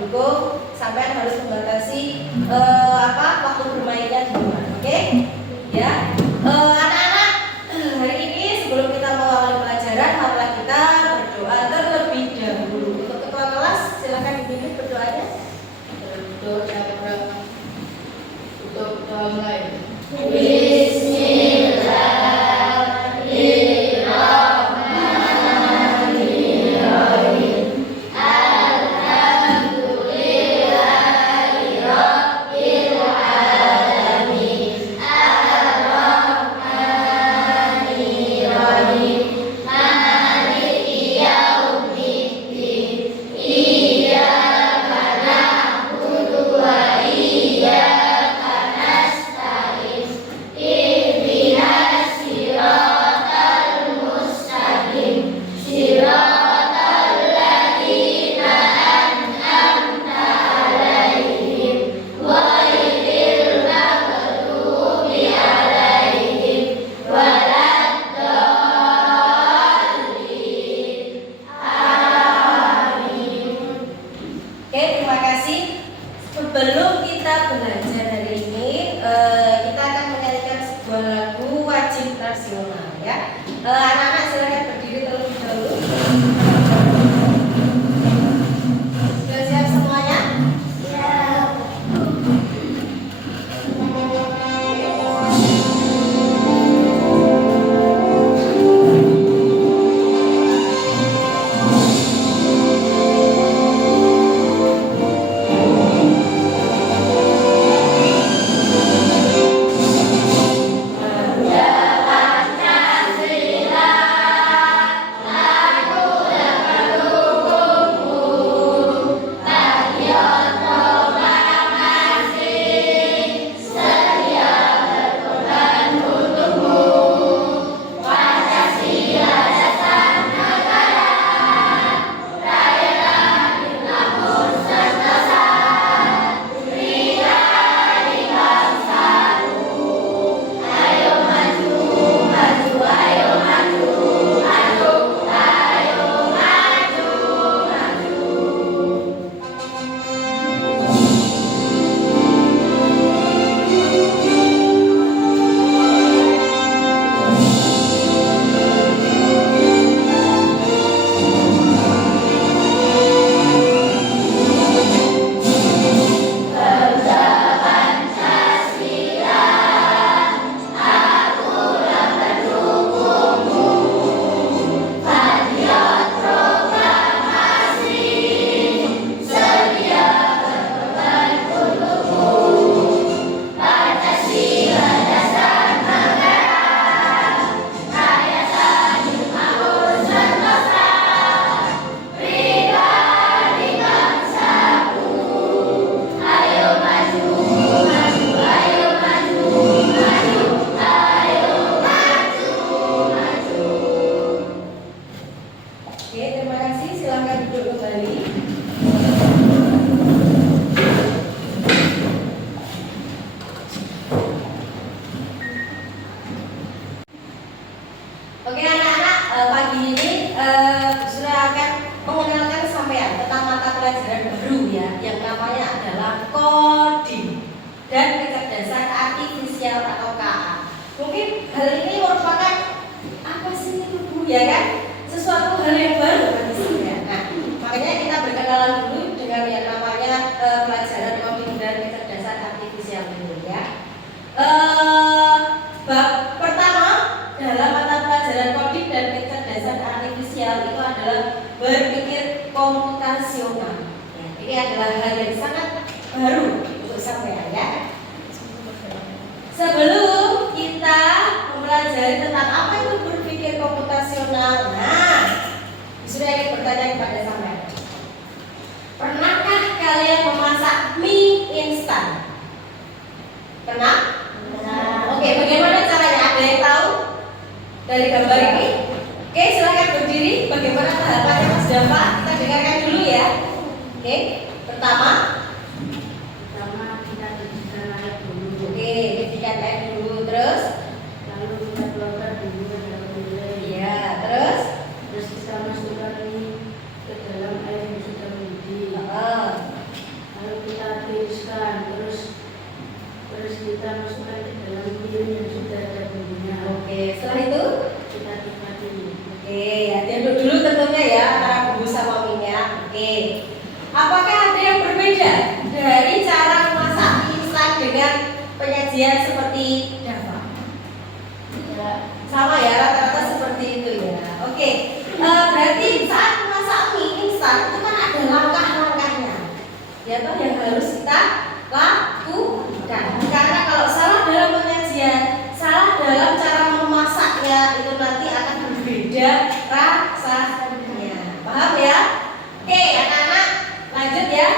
mendukung, sampai harus membatasi waktu bermainnya di luar. Oke? Ya. Anak-anak, hari ini sebelum kita mengawali pelajaran, marilah kita berdoa terlebih dahulu. Untuk ketua kelas, silakan dipimpin berdoanya. Untuk mulai. Sebelum kita belajar hari ini, kita akan menyanyikan sebuah lagu wajib nasional, ya. Anak-anak silakan berdiri terlebih dahulu. Sudah siap semuanya? Siap. Oke anak-anak, pagi ini sudah akan mengenalkan sampean tentang mata pelajaran baru ya, yang namanya adalah coding dan kecerdasan artifisial atau KA. Mungkin hal ini merupakan apa sih itu Bu, ya kan? Sesuatu hal yang baru bagi saya. Nah, makanya kita berkenalan dulu dengan yang namanya pelajaran coding dan kecerdasan artifisial ini ya. Bab pertama dalam mata pelajaran coding dan kecerdasan artifisial itu adalah berpikir komputasional. Ya, ini adalah hal yang sangat baru untuk sampean ya. Sebelum kita mempelajari tentang apa itu berpikir komputasional, nah, sudah ingin bertanya kepada sampean. Pernahkah kalian memasak mie instan? Pernah? Oke, bagaimana caranya? Ada yang tahu dari gambar ini? Oke, silakan berdiri. Bagaimana tahapannya Mas Dava? Kita dengarkan dulu ya. Oke, pertama kita bersihkan air dulu. Oke, bersihkan air dulu. Terus? Lalu kita keluarkan dulu dalam gulai. Iya, terus? Terus kita masukkan ini ke dalam air yang sudah mendidih. itu nanti akan berbeda rasanya. Paham ya? Oke, anak-anak, lanjut ya.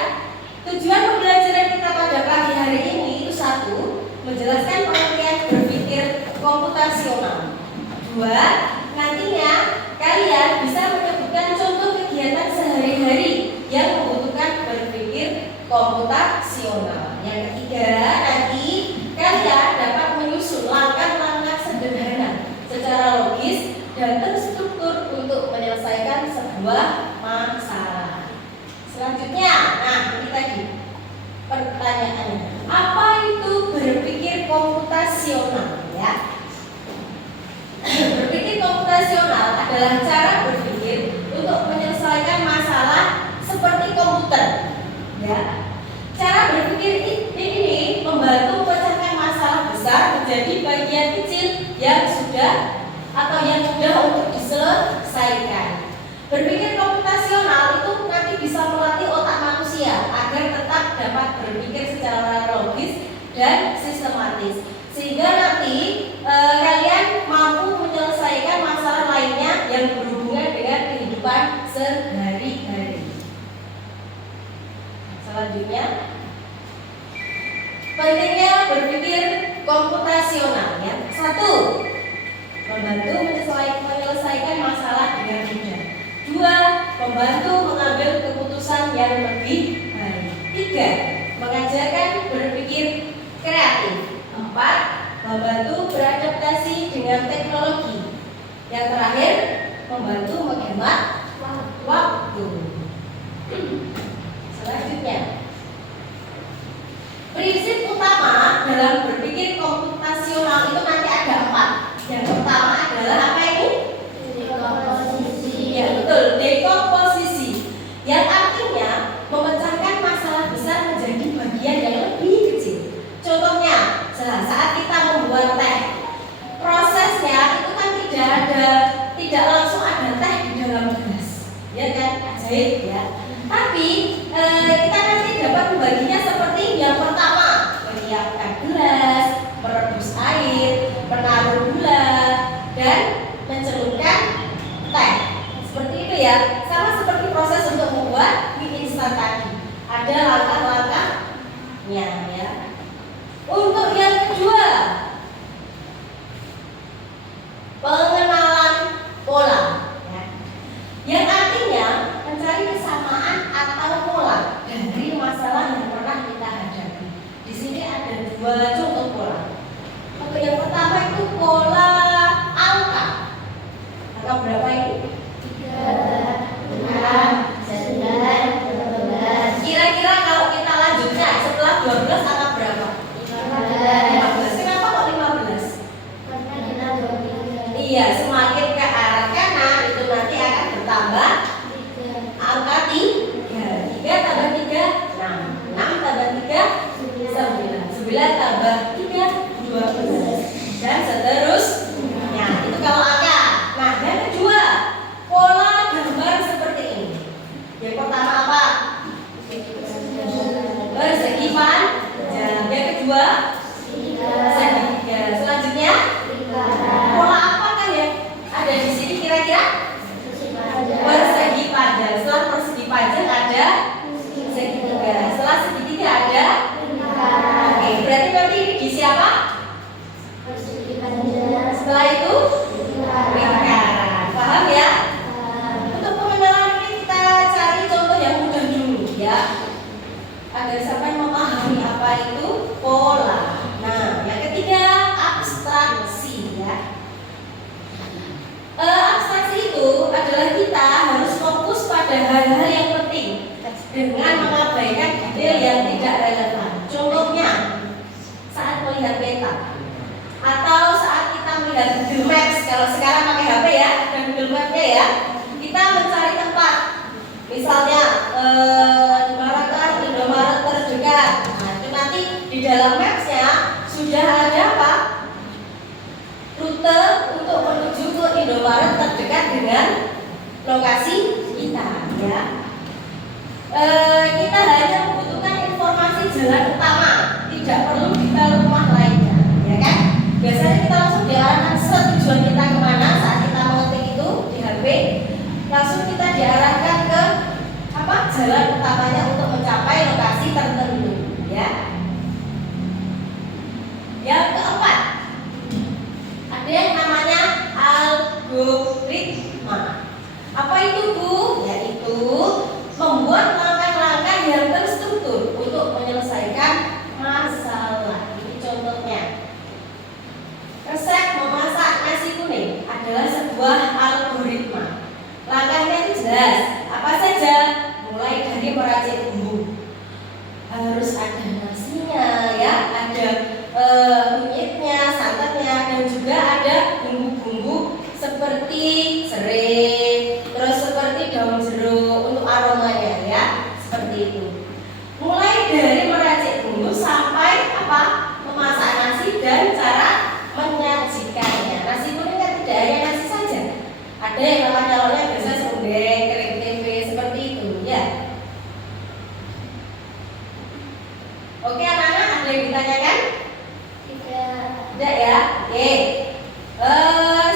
Tujuan pembelajaran kita pada pagi hari ini itu satu, menjelaskan pengertian berpikir komputasional. Dua, nantinya kalian bisa menyebutkan contoh kegiatan sehari-hari yang membutuhkan berpikir komputasional. Yang ketiga, nanti kalian dapat menyusun langkah-langkah sederhana secara logis dan terstruktur untuk menyelesaikan sebuah masalah. Selanjutnya, nah ini tadi pertanyaannya, apa itu berpikir komputasional ya? Berpikir komputasional adalah cara berpikir untuk menyelesaikan masalah seperti komputer ya. Cara berpikir ini membantu memecahkan masalah besar menjadi bagian kecil yang sudah atau yang mudah untuk diselesaikan. Berpikir komputasional itu nanti bisa melatih otak manusia agar tetap dapat berpikir secara logis dan sistematis, sehingga nanti kalian mampu menyelesaikan masalah lainnya yang berhubungan dengan kehidupan sehari-hari. Selanjutnya, pentingnya berpikir komputasional ya. Satu, membantu menyelesaikan masalah dengan mudah. Dua, membantu mengambil keputusan yang lebih baik. Tiga, mengajarkan berpikir kreatif. Empat, membantu beradaptasi dengan teknologi. Yang terakhir, membantu menghemat waktu. Selanjutnya, prinsip utama dalam berpikir komputasional itu nanti ada 4. Yang pertama adalah apa ini? Dekomposisi. Ya betul, dekomposisi. Yang artinya memecahkan masalah besar menjadi bagian yang lebih kecil. Contohnya, saat kita membuat teh, prosesnya itu kan tidak langsung ada teh di dalam gelas, ya kan? Ajaib ya. Tapi kita nanti dapat membaginya seperti yang pertama, menyiapkan gelas, merebus air, menaruh gula, dan mencelupkan teh. Seperti itu ya. Sama seperti proses untuk membuat mie instan tadi. Ada langkah-langkahnya ya. Untuk yang kedua, pengenalan pola ya. Yang artinya mencari kesamaan atau pola dari masalah yang pernah kita hadapi. Di sini ada 2 contoh pola. Untuk yang pertama itu pola angka. Angka berapa ini? 3, 6, 9, 12. Kira-kira kalau kita lanjutkan setelah 12 angka berapa? 15. Kenapa kok 15? Karena kita 23. Iya, semakin ke arah kanan itu nanti akan bertambah angka 3. 3 tambah 3, 6. 6 tambah 3, 9. 9 tambah 3, 12. Dan seterusnya. Itu kalau angka. Nah, yang kedua, pola gambar seperti ini. Yang pertama apa? Persegi panjang. Yang kedua, segitiga. Selanjutnya, pola apa kan ya? Ada di sini kira-kira? Persegi panjang. Setelah persegi panjang ada segitiga. Setelah segitiga ada? Oke, berarti nanti ini di siapa? Setelah itu lingkaran. Paham ya? Untuk pengenalan ini kita cari contoh yang mudah dulu ya, agar sampai memahami apa itu pola. Nah, yang ketiga abstraksi ya. Abstraksi itu adalah kita harus fokus pada hal-hal yang penting dengan mengabaikan detail yang tidak relevan. Contohnya, saat melihat peta atau saat kita melihat Google Maps, kalau sekarang pakai HP ya, dan Google Maps-nya ya, kita mencari tempat. Misalnya di mana kan Indomaret terdekat. Nah, itu nanti di dalam Maps-nya sudah ada apa? Rute untuk menuju ke Indomaret terdekat dengan lokasi kita ya. Kita hanya membutuhkan informasi jalan utama, tidak perlu detail rumah lainnya, ya kan? Biasanya kita langsung diarahkan tujuan kita kemana, jalan utamanya untuk mencapai lokasi tertentu, ya. Yang keempat, ada yang namanya algoritma. Apa itu, Bu? Yaitu membuat langkah-langkah yang terstruktur untuk menyelesaikan masalah. Ini contohnya. Resep memasak nasi kuning adalah sebuah algoritma. Langkahnya itu jelas. Apa saja? Mulai dari meracik bumbu. Harus ada nasinya, ya, ada kunyitnya, santannya, dan juga ada bumbu-bumbu seperti serai, terus seperti daun jeruk untuk aromanya, ya, seperti itu. Mulai dari meracik bumbu sampai apa? Memasak nasi dan cara menyajikannya. Nasi kuning kan tidak hanya nasi saja. Ada yang lawan-lawannya biasa serundeng, kering tempe, seperti itu, ya. Oke anak-anak, ada yang ditanyakan? Tidak ya? Oke.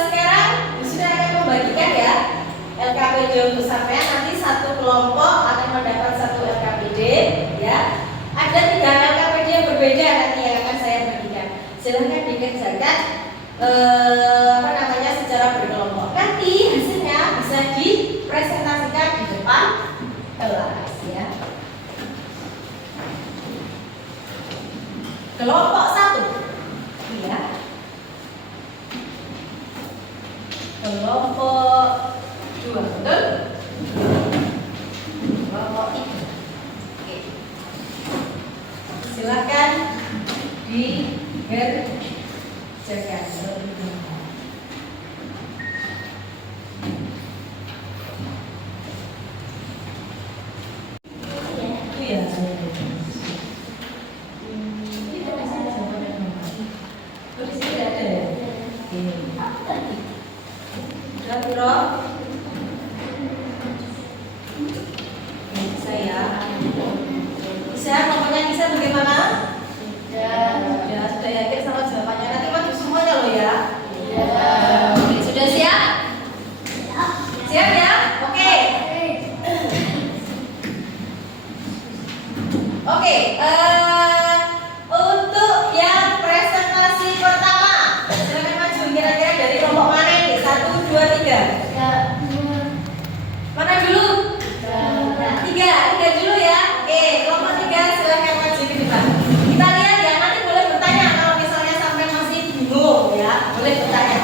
Sekarang sudah akan membagikan ya LKPD untuk sampean. Nanti satu kelompok akan mendapat satu LKPD, ya. Ada 3 LKPD yang berbeda nanti yang akan saya bagikan. Silahkan dikerjakan secara berkelompok. Nanti hasilnya bisa dipresentasikan di depan kelas, ya. Kelompok 1, ya. Kelompok 2, betul? Kelompok 3. Oke. Silakan dikerjakan. Untuk yang presentasi pertama, silakan maju. Kira-kira dari kelompok mana ini? 1, 2, 3. Mana dulu? 3 dulu ya. Oke, kelompok 3 silakan maju ke depan. Kita lihat ya, nanti boleh bertanya kalau misalnya sampai masih bingung, ya, boleh bertanya.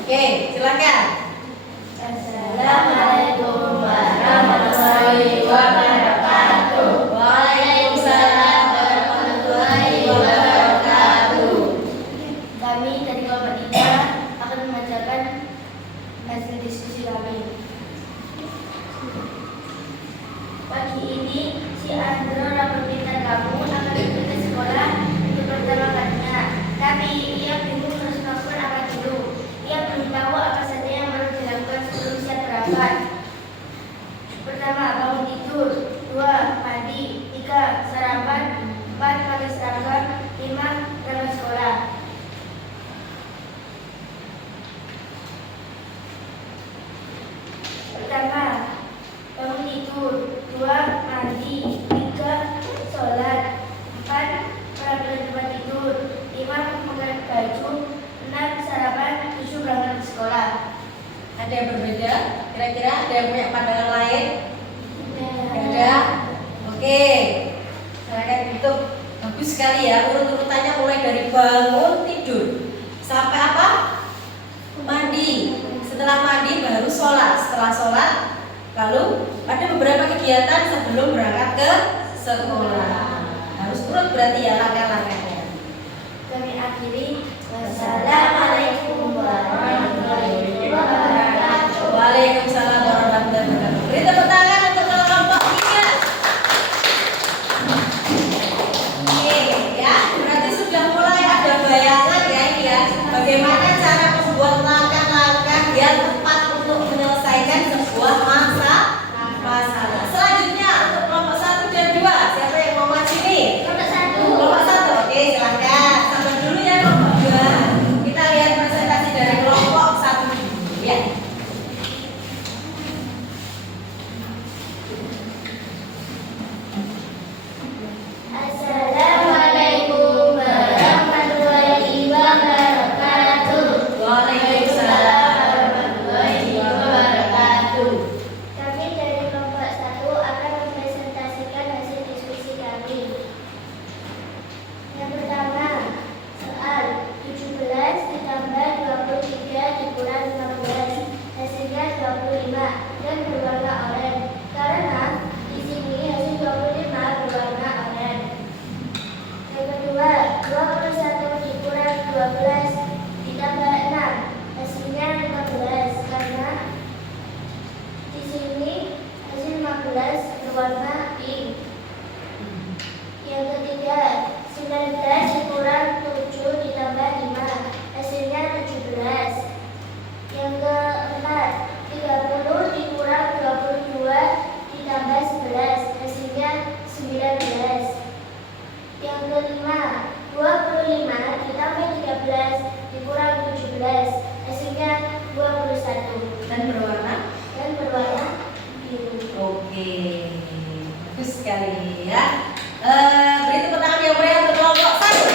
Oke, silakan. Assalamualaikum warahmatullahi wabarakatuh. Waalaikumsalam warahmatullahi wabarakatuh. Kami dari kelompok 3 akan membacakan hasil diskusi kami. Pagi ini si Andro rapor pintar kamu akan pergi ke sekolah untuk pertama kalinya. Tapi ia bingung harus melakukan apa dulu. Ia belum tahu apa saja yang harus dilakukan sebelum siap berangkat. Pertama, bangun tidur. 2, mandi. 3, sarapan. 4, pakai seragam. 5, berangkat sekolah. Pertama, bangun tidur. 2, mandi. 3, sholat. 4, merapikan tempat tidur. 5, memakai baju. 6, sarapan. 7, berangkat ke sekolah. Ada yang berbeda? Kira-kira ada yang punya pandangan lain? Ada? Oke. Silakan tutup. Bagus sekali ya. Urut-urutannya mulai dari bangun tidur sampai apa? Mandi. Setelah mandi baru sholat. Setelah sholat, lalu ada beberapa kegiatan sebelum berangkat ke sekolah. Harus urut berarti ya langkah-langkahnya. Kami akhiri. Wassalamualaikum warahmatullahi wabarakatuh. Waalaikumsalam warahmatullahi wabarakatuh. Beri tepuk tangan untuk kelompok 3. Oke, ya, berarti sudah mulai ada bayangan ya ini ya, bagaimana cara membuat langkah-langkah yang tepat untuk menyelesaikan sebuah masalah. Selanjutnya untuk kelompok 1 dan 2, siapa yang mau maju nih? Kelompok 1. Oke, silakan. Sabar dulu ya kelompok 2. Kita lihat presentasi dari kelompok Yang pertama, soal 17 ditambah 23 dikurang 15 hasilnya 25 dan berwarna oranye. Karena di sini hasil 25 berwarna oranye. Yang kedua, 21 dikurang 12 ditambah 6 hasilnya 15. Karena di sini hasil 15 berwarna pink. Yang ketiga, 19 dikurang 7 ditambah 5 hasilnya 17. Yang keempat, 30 dikurang 22 ditambah 11 hasilnya 19. Yang kelima, 25 ditambah 13 dikurang 17 hasilnya 21 Dan berwarna? biru. Oke, bagus sekali ya. Beri tepuk tangan yang meriah untuk kelompok 1.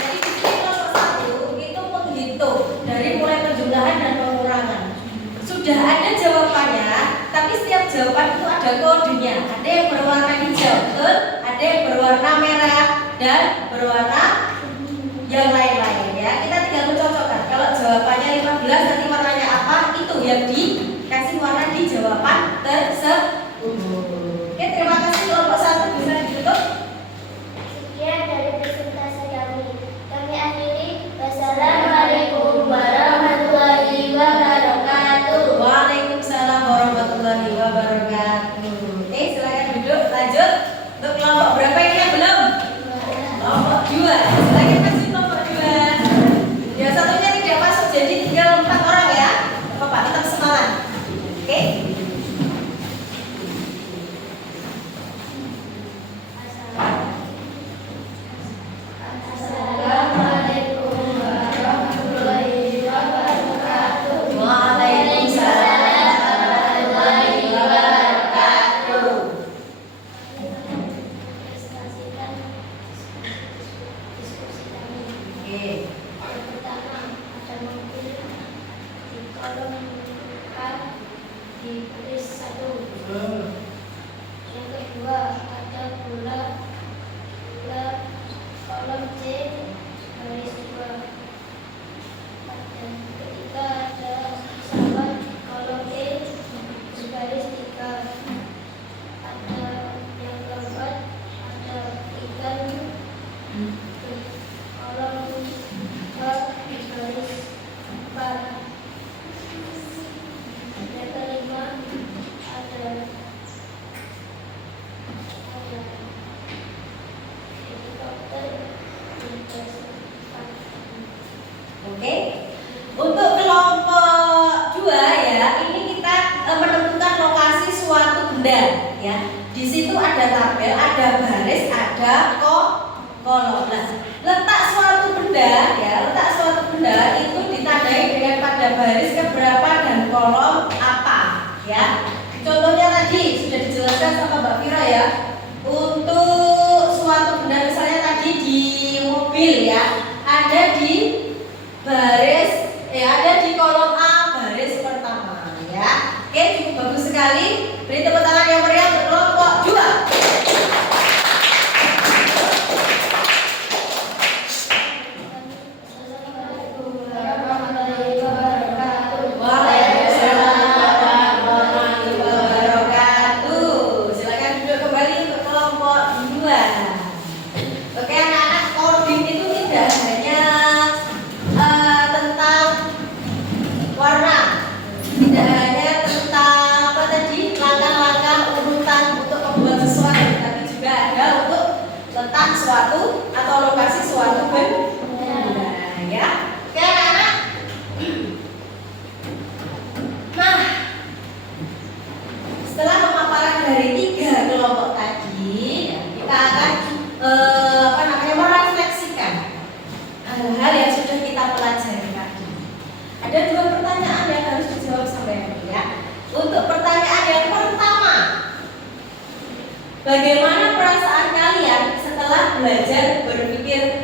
Jadi di sini kelompok 1 itu menghitung dari mulai penjumlahan dan pengurangan. Sudah ada jawabannya, tapi setiap jawaban itu ada kodenya. Ada yang berwarna hijau, betul? Ada yang berwarna merah dan berwarna yang lain-lain ya. Kita tinggal mencocokkan. Kalau jawabannya 15 nanti warnanya apa? Itu yang dikasih warna di jawaban tersebut. Oke, terima kasih kelompok 1 bisa ditutup. Sekian dari presentasi kami. Kami akhiri. Wassalamualaikum warahmatullahi wabarakatuh. Waalaikumsalam warahmatullahi wabarakatuh. Oke, silakan duduk. Lanjut. Untuk kelompok berapa ini yang belum? Kelompok 2. Silakan masih kelompok 2. Yang satunya tidak masuk, jadi tinggal 4 orang ya. Bapak tetap semangat. Oke. Assalamualaikum warahmatullahi wabarakatuh. Waalaikumsalam warahmatullahi wabarakatuh. Presentasikan diskusi kami. Oke. Yang pertama, ada mobil di kolom A ditulis 1. Yang kedua, ada bola kolom C garis 2. Dan ketiga ada pesawat kolom E garis 3. Ada yang keempat ada ikan di kolom H garis 4. Yang kelima ada helikopter di garis 4. Oke. Untuk kelompok 2 ya, ini kita menentukan lokasi suatu benda ya. Di situ ada tabel, ada baris, ada kolom. Nah, letak suatu benda ya, letak suatu benda itu ditandai dengan pada baris keberapa dan kolom apa ya. Contohnya tadi sudah dijelaskan sama Mbak Fira ya. Untuk suatu benda misalnya tadi di mobil ya, ada di baris ada di kolom A baris pertama ya. Oke, cukup bagus sekali. Beri tepuk tangan yang meriah untuk kelompok 2. Assalamualaikum warahmatullahi wabarakatuh. Waalaikumsalam warahmatullahi wabarakatuh. Silakan duduk kembali untuk kelompok 2. Oke anak-anak, kodim itu tidak hanya tentang warna, tidak hanya tentang apa tadi langkah-langkah urutan untuk membuat sesuatu, tapi juga ada untuk tentang suatu atau lokasi suatu benda ya. Oke anak-anak. Nah, setelah pemaparan dari 3 kelompok tadi, ya, kita akan merefleksikan hal-hal yang sudah kita pelajari tadi. Ada 2 pertanyaan yang harus dijawab sampai ya. Untuk pertanyaan yang pertama, bagaimana perasaan kalian setelah belajar berpikir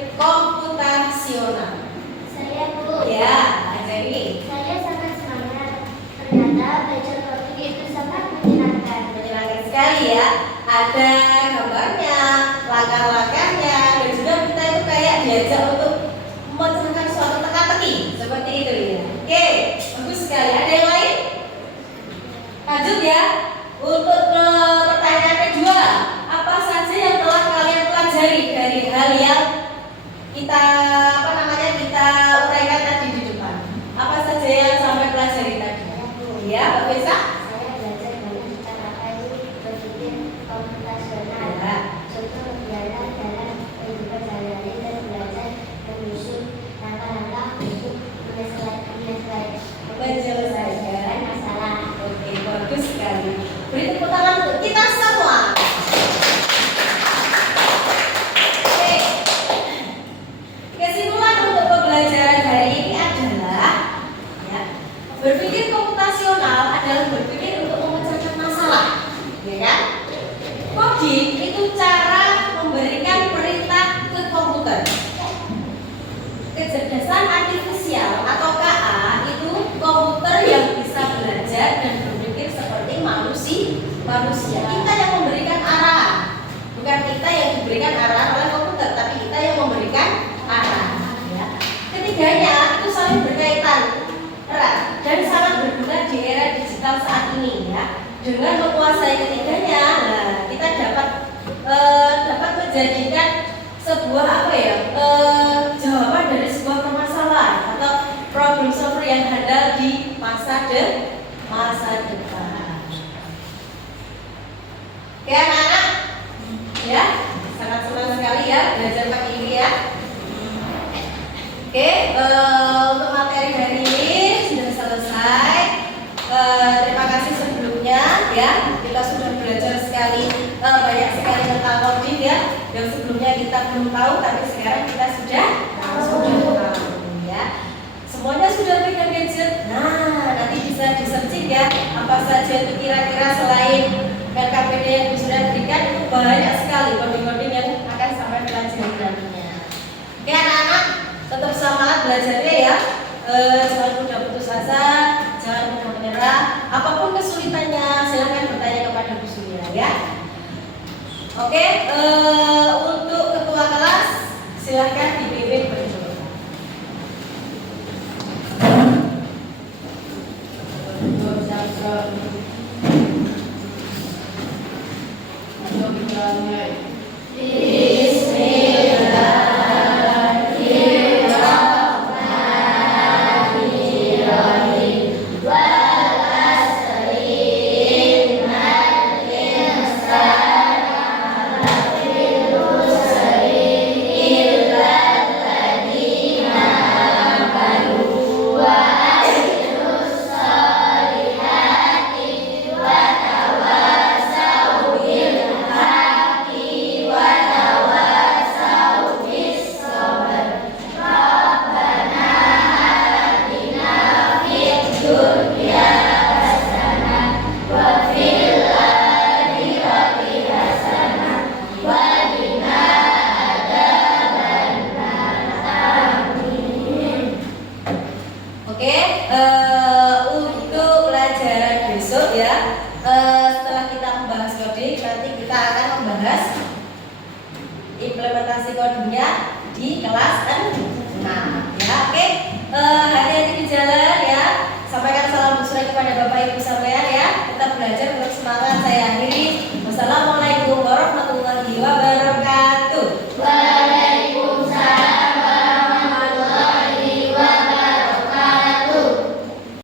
diberikan arah oleh komputer, tapi kita yang memberikan arah. Ya. Ketiganya itu saling berkaitan erat dan sangat berguna di era digital saat ini ya. Dengan menguasai ketiganya, nah, kita dapat menjadikan sebuah jawaban dari sebuah permasalahan atau problem solver yang handal di masa depan. Oke anak-anak, ya sangat senang sekali ya belajar pagi ini ya. Oke, untuk materi hari ini sudah selesai. Terima kasih sebelumnya ya, kita sudah belajar banyak sekali tentang coding ya, yang sebelumnya kita belum tahu tapi sekarang kita sudah tahu ya. Semuanya sudah pegang gadget. Nah, nanti bisa di searching ya, apa saja itu kira-kira selain KKPD yang sudah berikan, itu banyak sekali coding-coding yang akan sampai pelajari nantinya. Oke anak-anak, tetap semangat belajarnya ya. Jangan mudah putus asa, jangan mudah menyerah. Apapun kesulitannya, silahkan bertanya kepada Bu Surya ya. Oke, untuk ketua kelas silahkan dipimpin berdoa. Untuk pelajaran besok ya, setelah kita membahas coding, nanti kita akan membahas implementasi codingnya di kelas 6 ya. Oke, hati-hati di jalan ya. Sampaikan salam Bu Surya kepada Bapak Ibu sekalian ya. Tetap belajar, tetap semangat. Saya akhiri. Wassalamualaikum